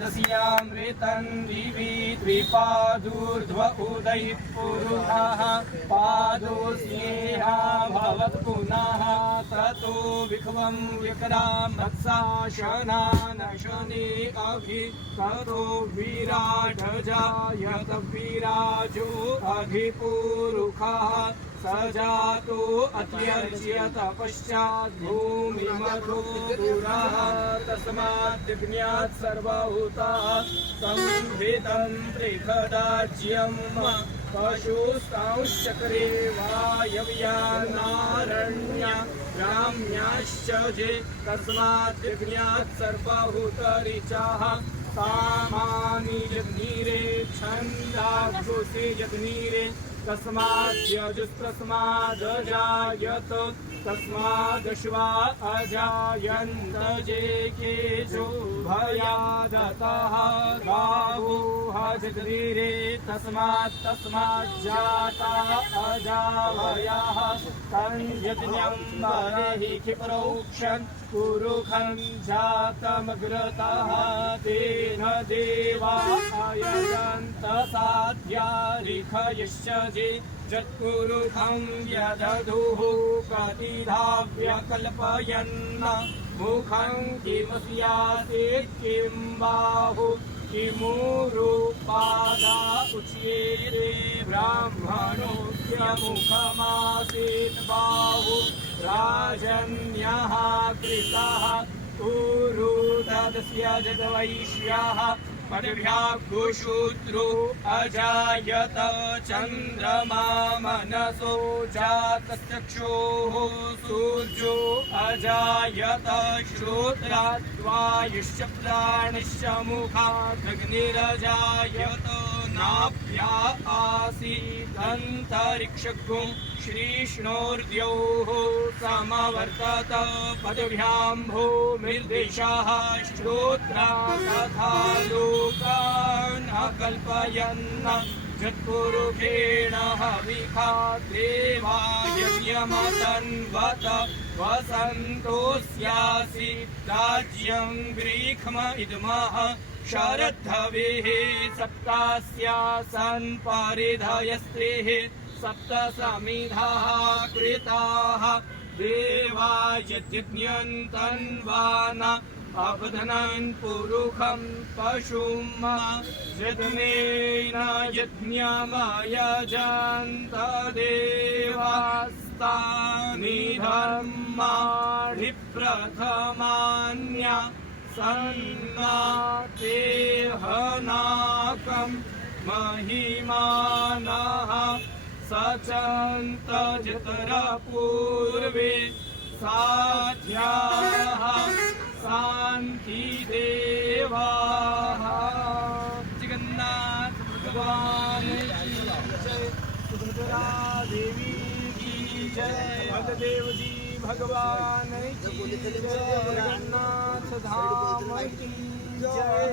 दस्यामृतं दिवि द्विपादूर्ध्व उदयः पुरुषः पादोऽस्येहा भवत् पुनः ततो विख्वं विक्रामत्सा शनानशने अभि ततो विराट जायत विराजो अधिपुरुषः सजातो अत्यर्च्यत पश्चात् भूमिमधो पुरः तस्मात् ज्ञात् सर्वभूताः संविदं त्रिखदाज्यं पशुस्तांश्चक्रे वायव्यानारण्या ग्राम्याश्च जे तस्मात् ज्ञात् सर्वभूतरिचाः सामानि यज्ञीरे छन्दांसि यज्ञीरे तस्माद्यजुस्तस्मादजायत तस्मादश्वा अजायन्त जे केशो भयादतः गावोः जगदीरे तस्माज्जाता अजावयाः तन्यज्ञं बर्हि क्षिप्रोक्षन् पुरुखं जातमग्रतः तेन देवा आयजन्त साध्या ऋषयश्च जे जत्पुरुखं यदधुः प्रतिधाव्यकल्पयन् मुखं किमस्यासीत् किं बाहु किमुरुपादा उच्येते ब्राह्मणोऽस्य मुखमासीत् बाहु राजन्यः कृतः उरुदस्य जगवैश्यः पदभ्याघुशूद्रो अजायत चन्द्रमा मनसो जातश्चक्षुः सूर्यो अजायत श्रोत्राद्वायुश्च प्राणश्च मुखादग्निरजायत नाभ्या आसीदन्तरिक्षगो श्रीष्णोर्द्योः समवर्तत पदभ्यां भूमिर्देशः श्रोत्रा तथा लोकान् अकल्पयन् जत्पुरुषेण हविखा देवा यज्ञमतन्वत वसन्तोऽस्यासि राज्यं ग्रीक्ष्म इदमः शरद्धवेः सप्तास्यासन् परिधयस्त्रिः सप्त समिधाः कृताः देवा यज्ञन्तन्वान अबध्नन् पुरुखं पशुं यज्ञेन यज्ञमयजन्त देवास्तानि धर्माणि प्रथमान्या सन्नाते हनाकं महिमानः सचन्त जतरपूर्वे साध्याः शान्तिदेवाः। जगन्नाथ भगवान की जय, सुभद्रा देवी की जय, बलदेव जी भगवान की जय, जगन्नाथ धाम की जय।